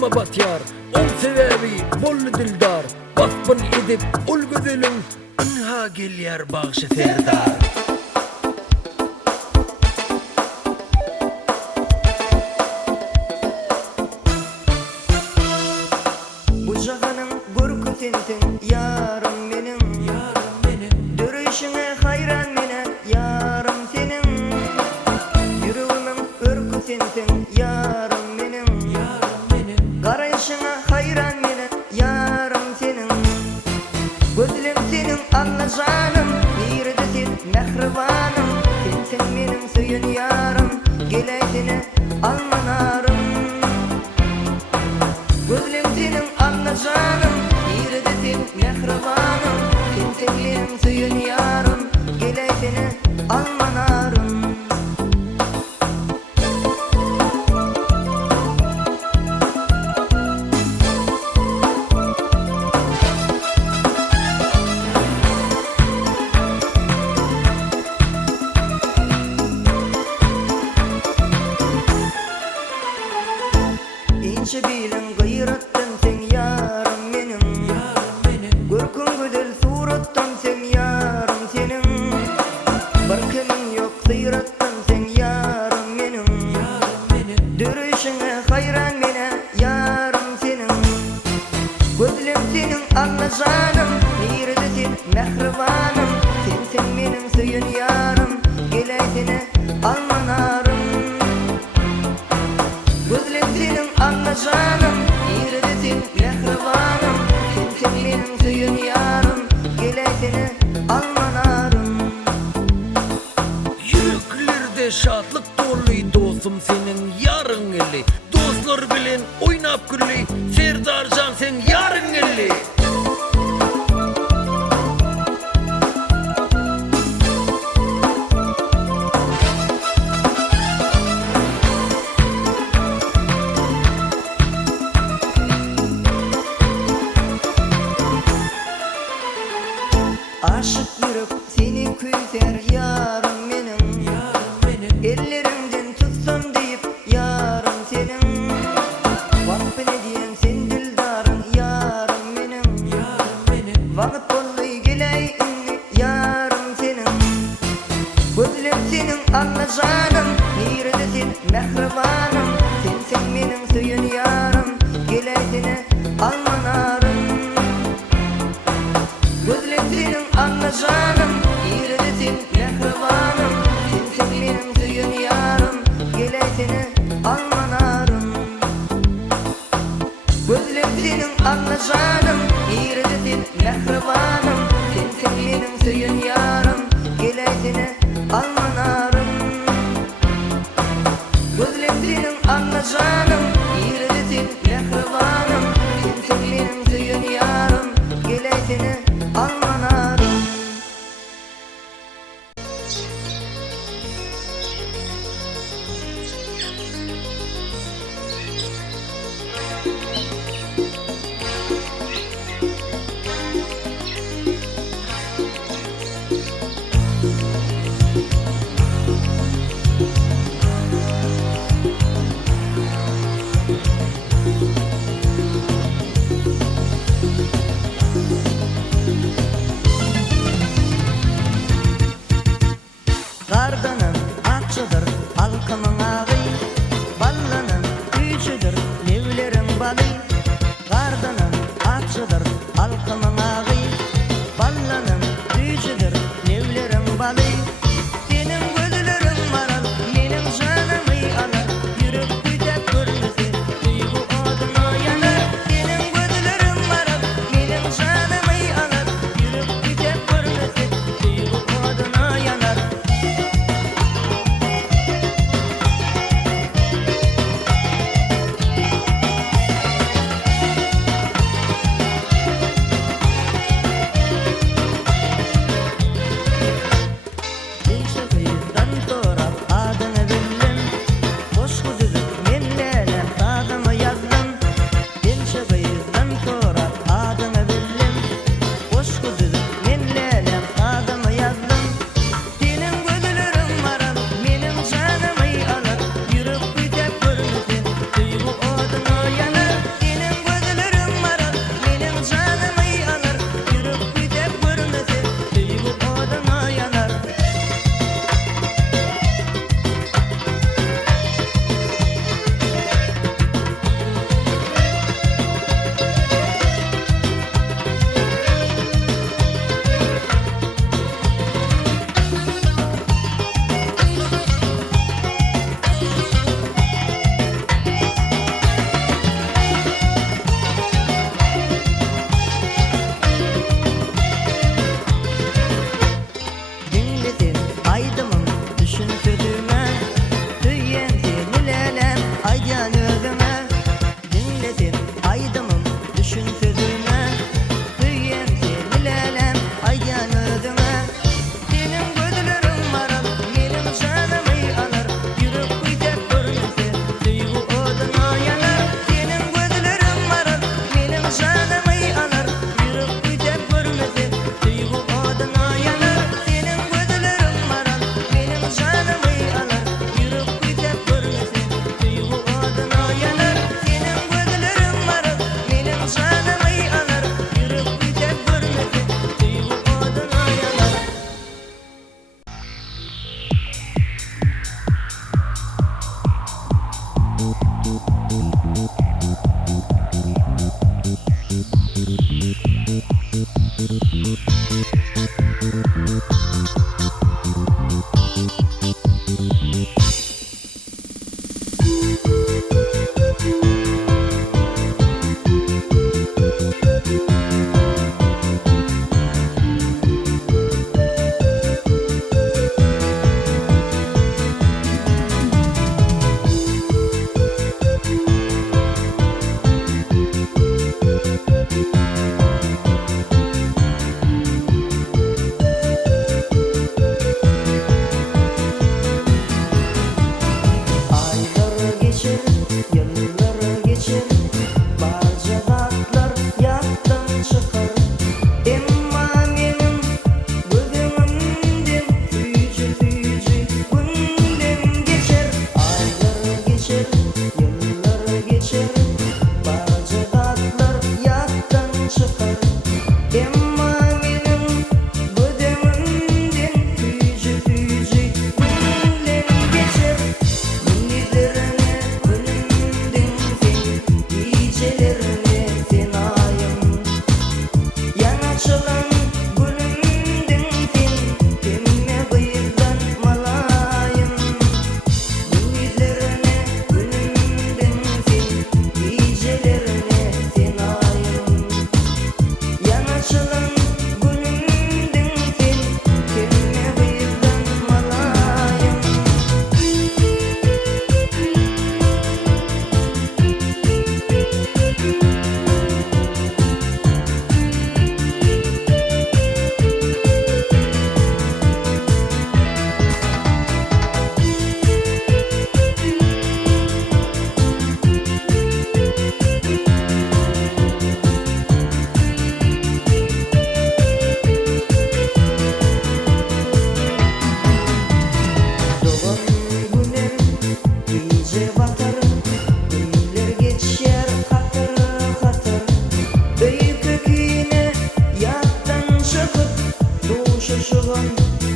Canıma batyar ol sebebi bollu dildar Basbın edip ol gözülün Ünha gelyer bağışı serdar Bu jahanın gurku sensin yarım benim Dörüşüne hayran mene yarım senin Yüreğimin örkü sensin yarım benim Karayışına hayran mene yarım senin Gözlüm senin anlaşanım Yeridesin mehribanım Sensin benim suyun yarım Geleydine almanarım Gözlüm senin anlaşanım Yeridesin mehribanım Sensin benim suyun yarım Geleydine almanarım İnce bilin gıyrattın sen yarım benim Görkün güzel surattan sen yarım senin Barkının yok sıyrattın sen yarım benim Dürüşüne hayran mene yarım senin Gözlüm senin anlaşanım Yeridesin mehribanım Sensin benim suyun yarım Geleydine almanarım Gözlüm senin anlaşanım Yeridesin mehribanım Sensin benim suyun yarım Geleydine almanarım Yüreklerde şatlık dolu dostum senin yarın eli Dostlar bilen oynap gülli Serdarcan sen yarın eli Aşık yürüp seni küser yarım benim Ellerimden tutsam deyip yarım senin Vakıf ne diyen sen dildarın yarım benim Vakıf bolluy geley inni yarım senin Gözlüm senin anlaşanım Yeridesin mehribanım Sensin benim suyun yarım Geleydine almanarım Gözlüm senin anlaşanım Yeridesin mehribanım Sensin benim suyun yarım Geleydine almanarım Gözlüm senin anlaşanım Yeridesin mehribanım Sensin benim suyun yarım Geleydine almanarım Gözlüm senin anlaşanım Yeridesin mehribanım Sensin benim suyun yarım Geleydine almanarım Kardanın akçıdır alkımın ağı Ballının üçüdür nevlerin balı Kardanın akçıdır alkımın ağı Ballının üçüdür nevlerin balı Senin gözlerin maral benim canımı alır Yürüp güzel görmesi duygu oduna yanar Senin gözlerin maral benim canımı alır Yürüp güzel görmesi duygu oduna yanar Aylar geçer, yıllar geçer, barca tatlar yattan çıkar. Emma benim gözümden füce füce günden geçer. Aylar geçer, yıllar geçer, barca tatlar yattan çıkar. Emma benim gözümden füce füce günden geçer. Gündüzlerine önümden sen, gecelerine sen ayım. Yanaşılan gülümden sen, kemme bıyıktan malayım. Gündüzlerine önümden sen, gecelerine sen ayım. Yanaşılan gülümden sen, kemme bıyıktan malayım. Doğan günem iyice batar, günler geçer katır katır. Büyük köküne yattan çıkıp doğuşuşuğun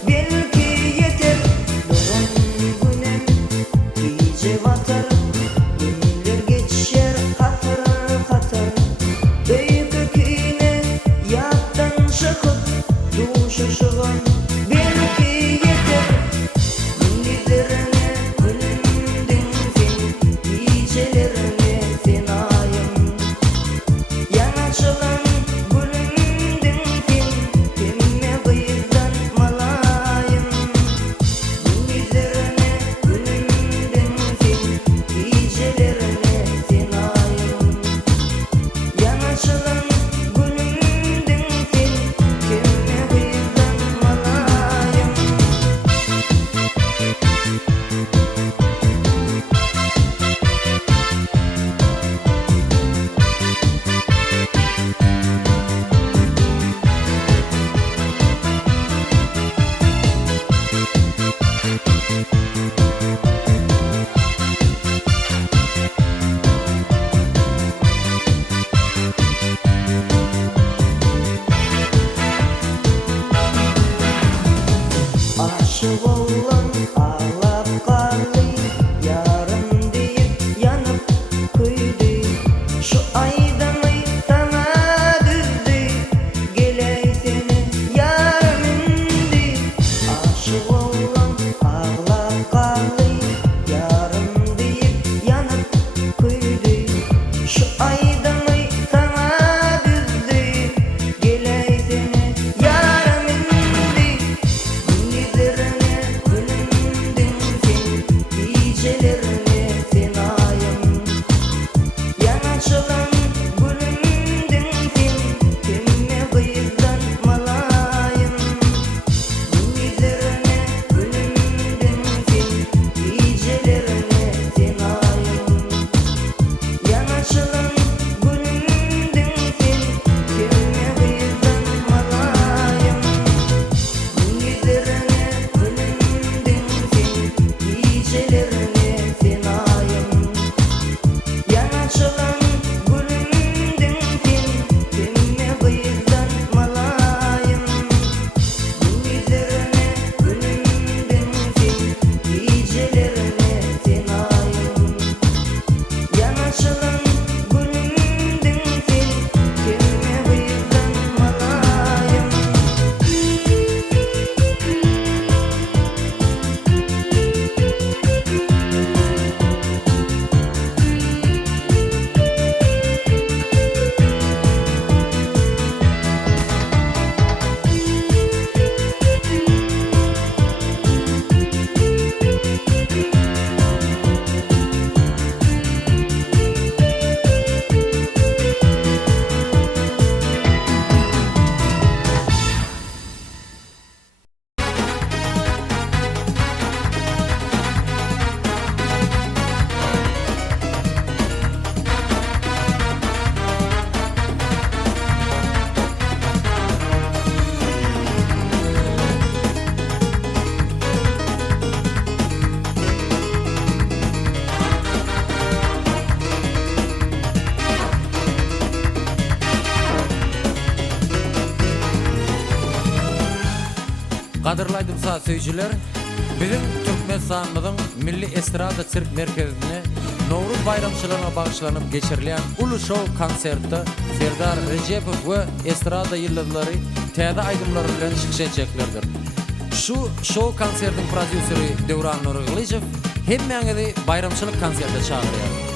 belki yeter. Doğan günem iyice batar, günler geçer katır katır. Büyük köküne yattan çıkıp doğuşuşuğun belki yeter. Gündüzlerine önümden sen, gecelerine sen ayım. Yanaşılan gülümden sen, kemme bıyıktan malayım. Gündüzlerine önümden sen, gecelerine sen ayım. Yanaşılan gülümden sen, kemme bıyıktan malayım. Aşık olan ağlap karlı, yarım deyip yanıp kuydu. Şu aydanı sana düzdü, geley seni yarım indi. Aşık olan ağlap karlı, yarım deyip yanıp kuydu. Şu aydanı sana düzdü, geley seni yarım indi. Gündüzlerine Kadırlaydım sağ söyücüler, bizim Türkmenistan'ımızın Milli Estrada Sirk Merkezi'ne Novruz bayramçılarına bağışlanıp geçirilen Ulu Show konserti Serdar Recepov ve Estrada yıldızları täze aydımları bilen çıkış edeceklerdir. Şu show konsertin prodüseri Devran Nurgaliyev hemmeňizi bayramçılık konsertine çağırýar.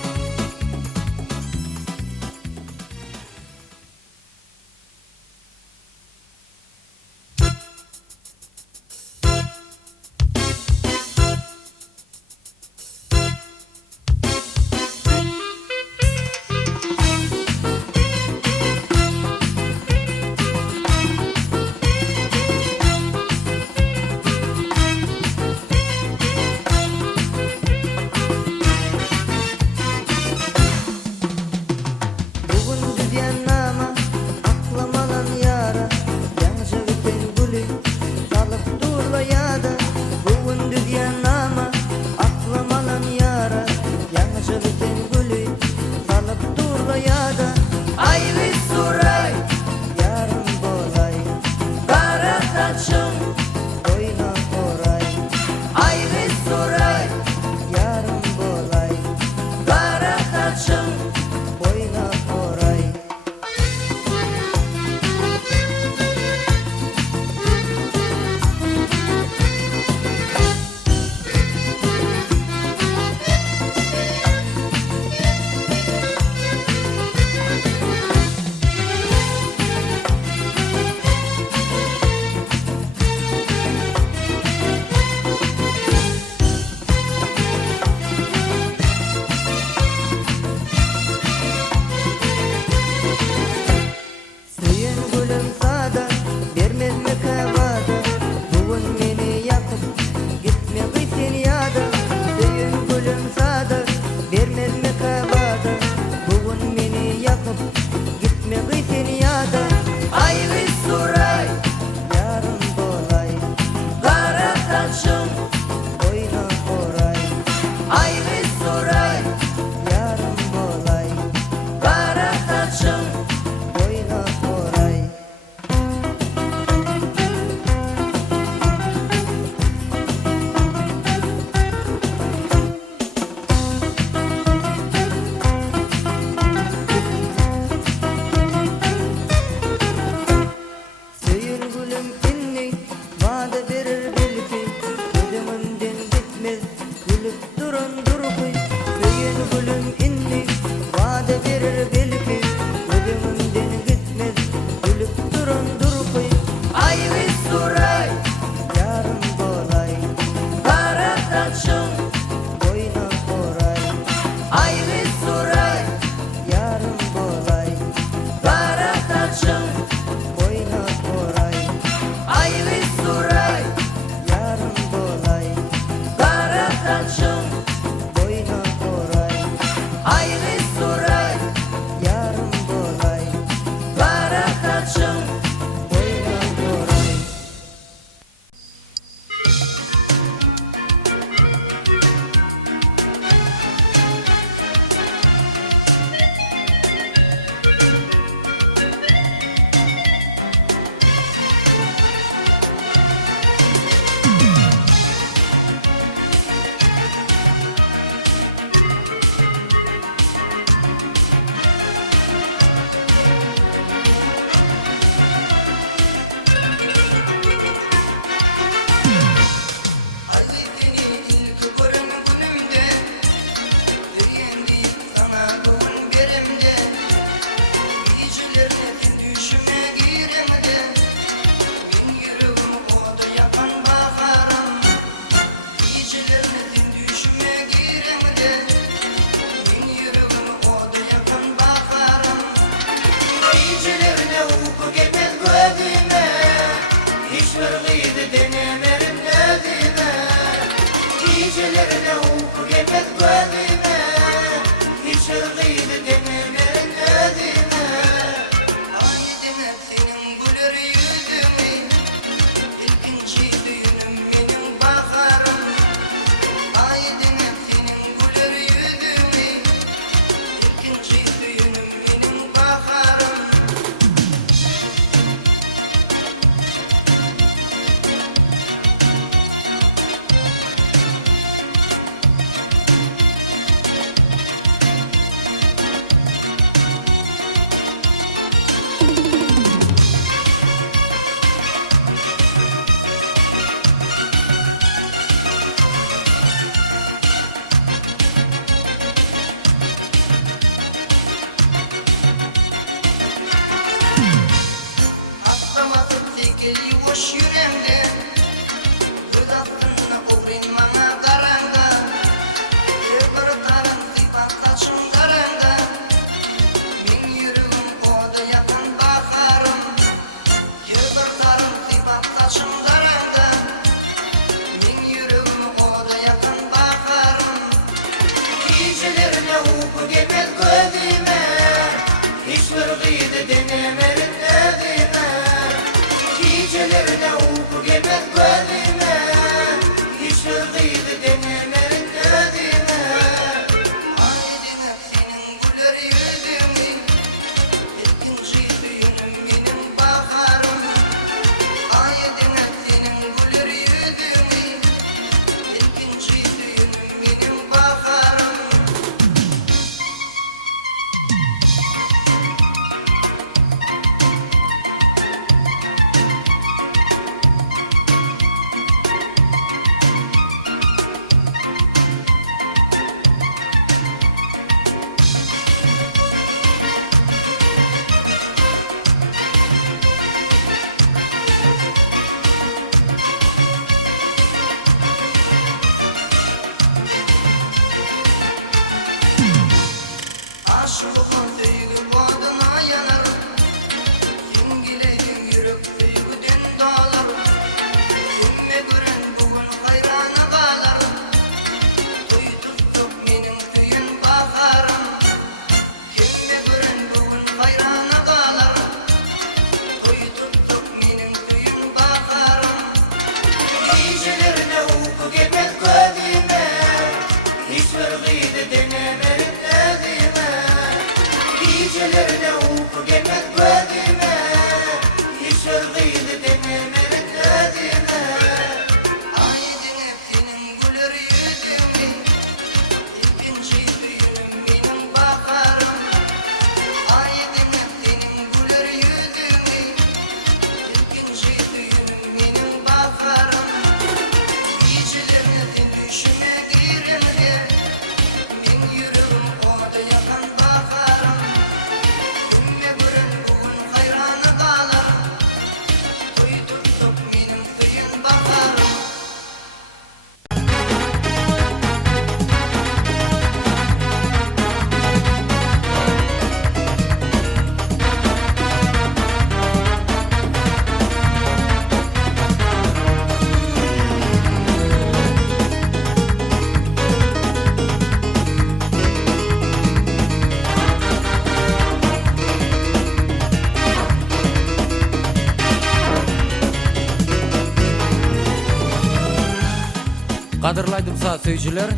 Qadırlaydym söýjüler,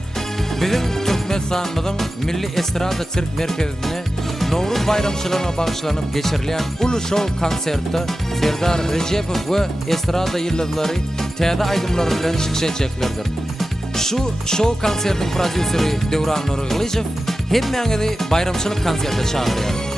bizim Türkmenistanymyzyň Milli Estrada Sirk Merkezine Nowruz bayramçylaryna bagşlanyp geçirilen ulu şow konsertde Serdar Rejepow we estrada ýyldızlary täze aýdymlary bilen çykyş etjeklerdir. Şu şow konsertiň prodüseri Dewran Nurglyjew hemmeňizi bayramçylyk konsertine çagyrýar.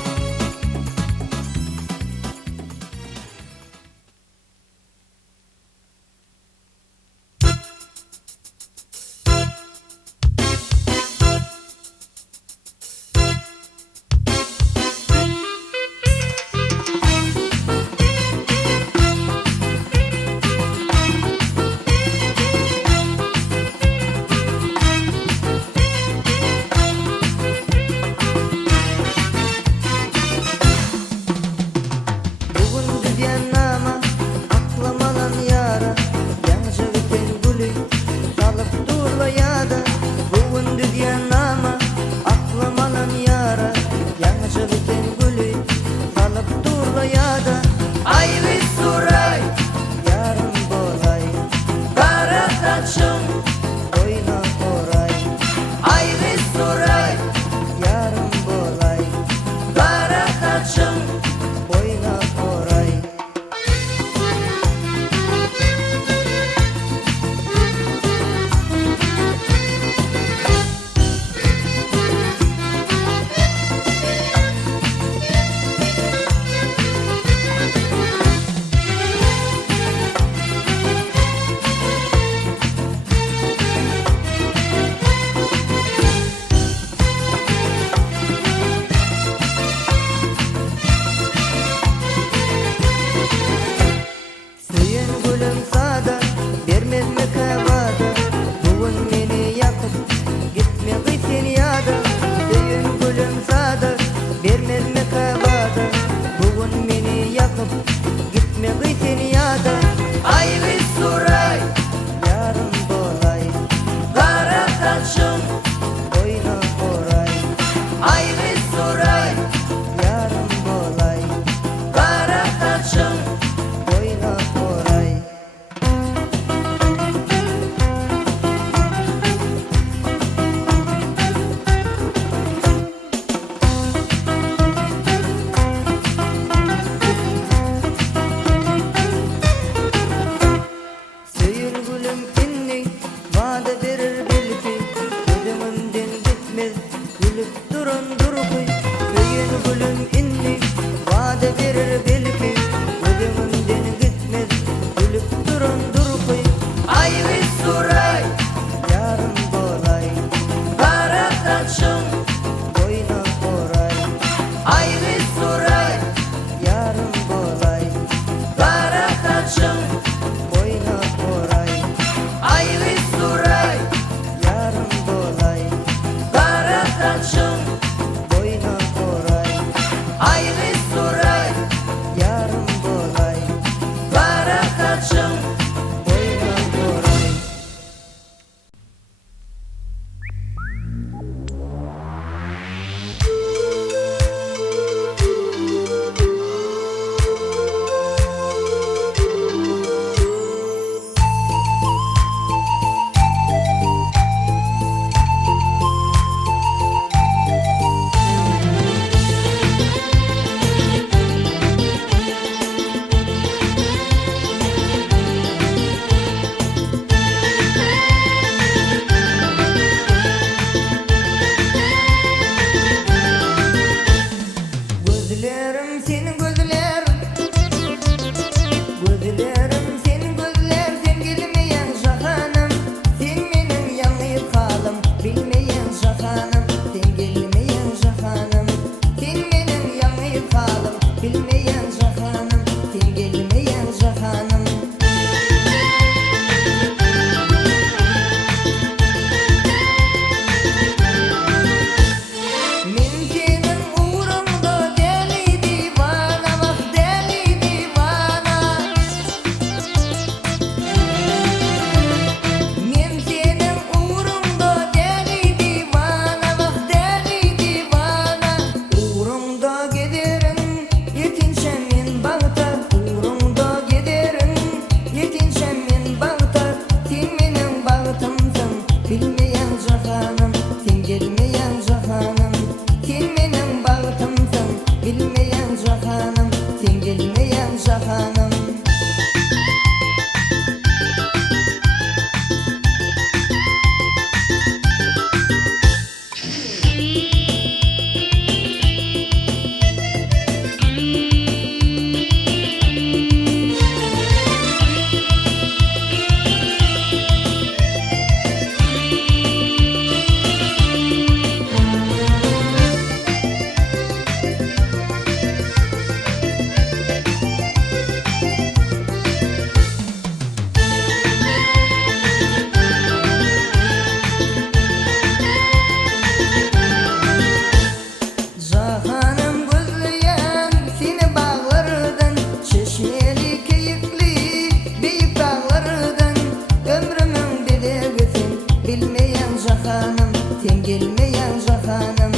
Sen gelmeyen jahanım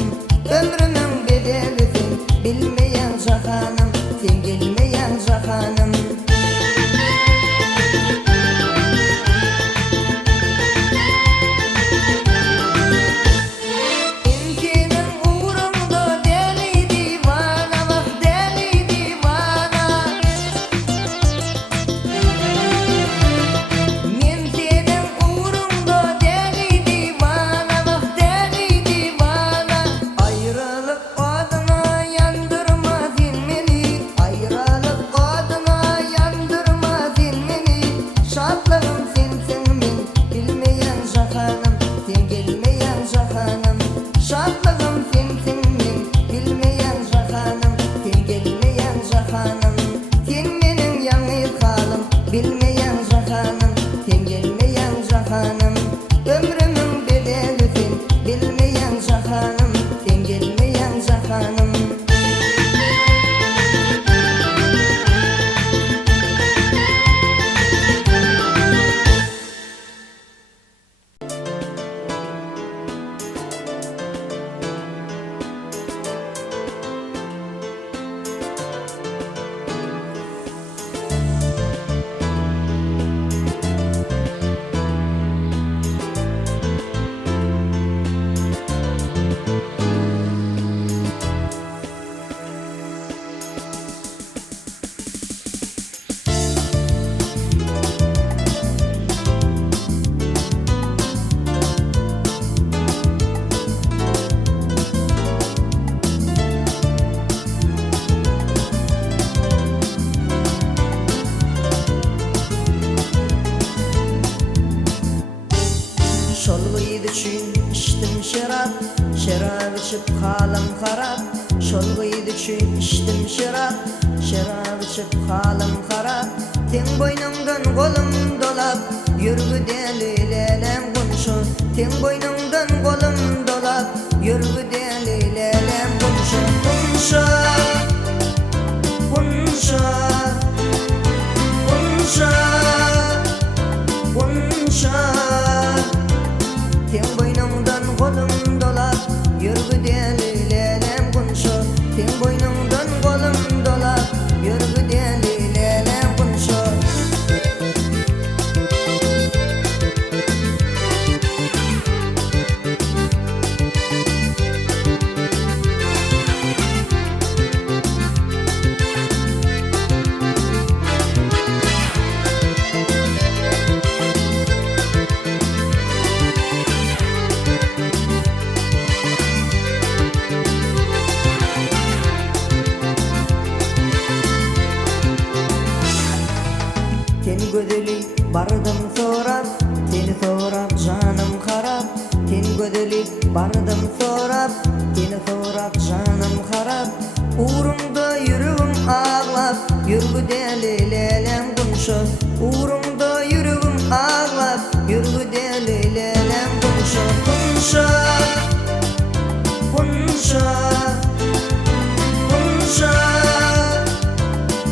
Ömrümün bedelisin Bilmeyen jahanım Sen gelmeyen jahanım Şadlığım sensin min bilmeyen jahanım Sen gelmeyen jahanım Sen menin yanı halim bilmeyen jahanım Sen gelmeyen jahanım Ömrümün bedelisin bilmeyen jahanım Sen gelmeyen jahanım Şolguydu çün içtim şarap Şarap içip halim harap Şolguydu çün içtim şarap Şarap içip halim harap Sen boynumdan kolum dolap Yürgü delilelem konşu Sen boynumdan kolum dolap Yürgü delilelem konşu Konşu Konşu Konşu Konşu Sen boynumdan kolum dolap Yürgü delilelem konşu Sen boynumdan kolum dolap Yürgü delilelem konşu Seni gödülüp bardım sorap Seni sorap canım harap Seni gödülüp bardım sorap Seni sorap canım harap Uğrumda yürüğüm ağlap Yürgü delilelem konşu Uğrumda yürüğüm ağlap Yürgü delilelem konşu Konşu Konşu Konşu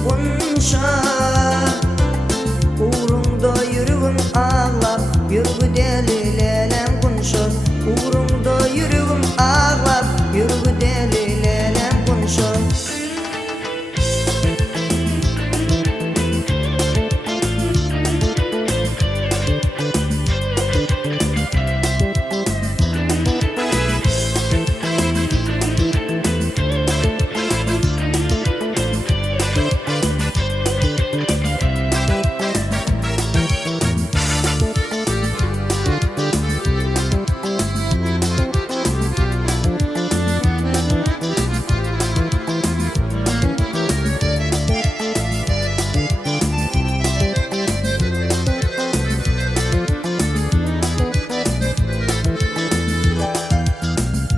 Konşu Uğrumda yürüğüm ağlap Yürgü delilelem konşu Uğrumda yürüğüm ağlap Yürgü delilelem konşu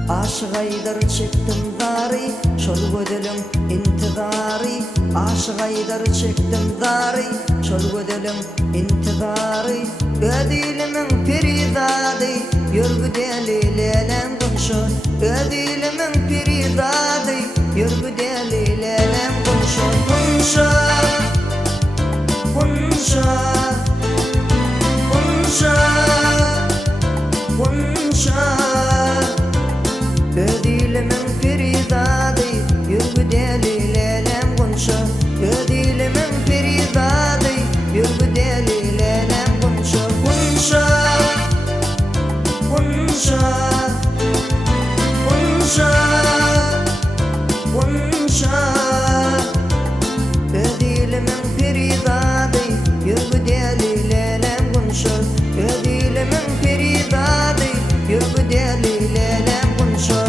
Aşık aydar çektim zari Şol gödülüm intizari Aşık aydar çektim zari Şol gödülüm intizari Ödilimin perizadı Yürgü delilelem konşu Ödilimin perizadı Yürgü delilelem konşu Konşu Konşu Konşu Konşu Ödilemen feridady, ýürgi deli lelem gunşa.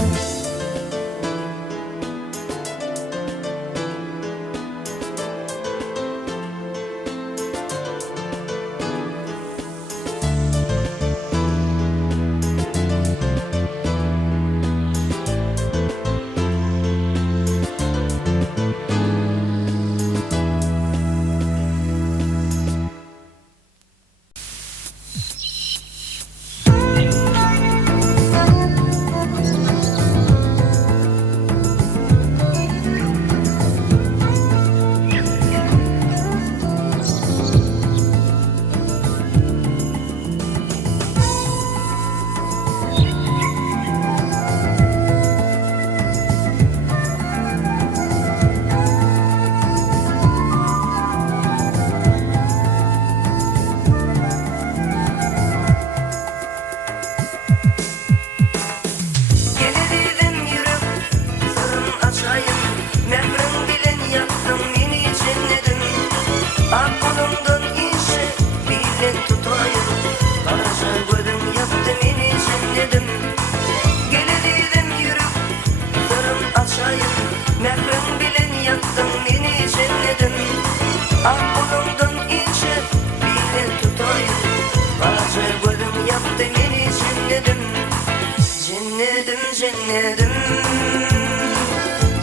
Cennedim,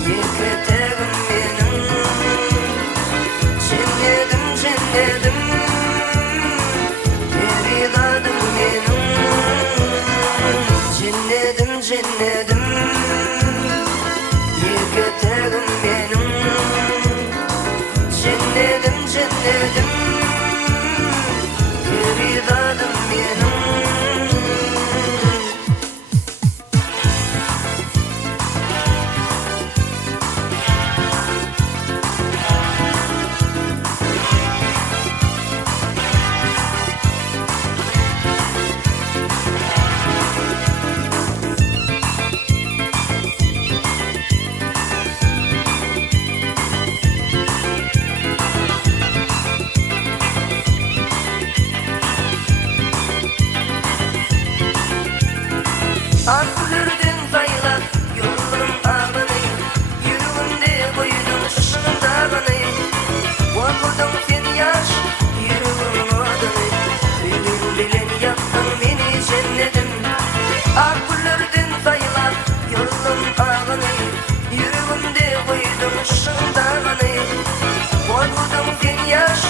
yıkıtırım benim. Cennedim, feridadım benim. Cennedim, yıkıtırım benim. Cennedim, feridadım benim. Akülürdün sayılar yolum ağını, yürüğümde koydum şaşırın dağını. Okudum sen yaş, yürüğüm adını, bilen yaptın beni cennetim. Akülürdün sayılar yolum ağını, yürüğümde koydum şaşırın dağını. Okudum sen yaş,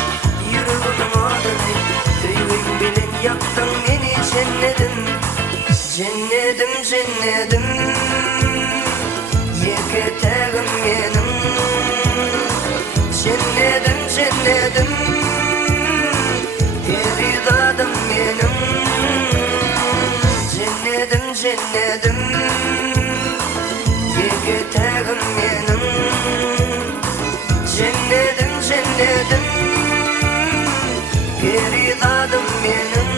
yürüğüm adını, bilen yaptın beni cennetim. Cennedim, yıkıtırım benim. Cennedim, feridadım benim. Cennedim, yıkıtırım benim. Cennedim, feridadım benim.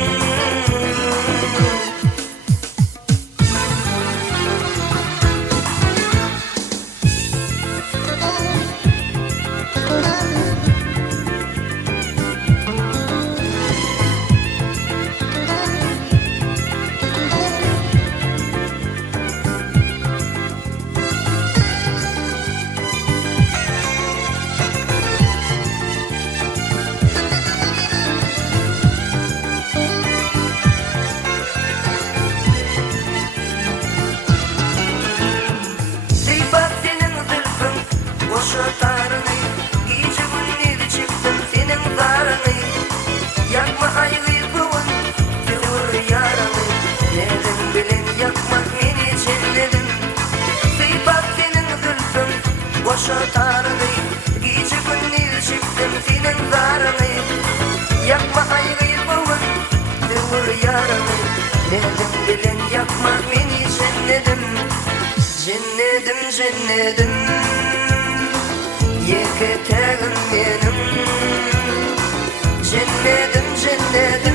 Şatarını, gece gündüz çıktım senin zarını. Yakma ayrılığın, kıvır yaranı. Nereden bilin yakmak beni cennetim. Seybat senin zülfün, boşa tarını. Gece gündüz çıktım senin zarını. Yakma ayrılığın, kıvır yaranı. Nereden bilin yakmak beni cennetim. Cennedim, yıkıtırım benim. Cennedim,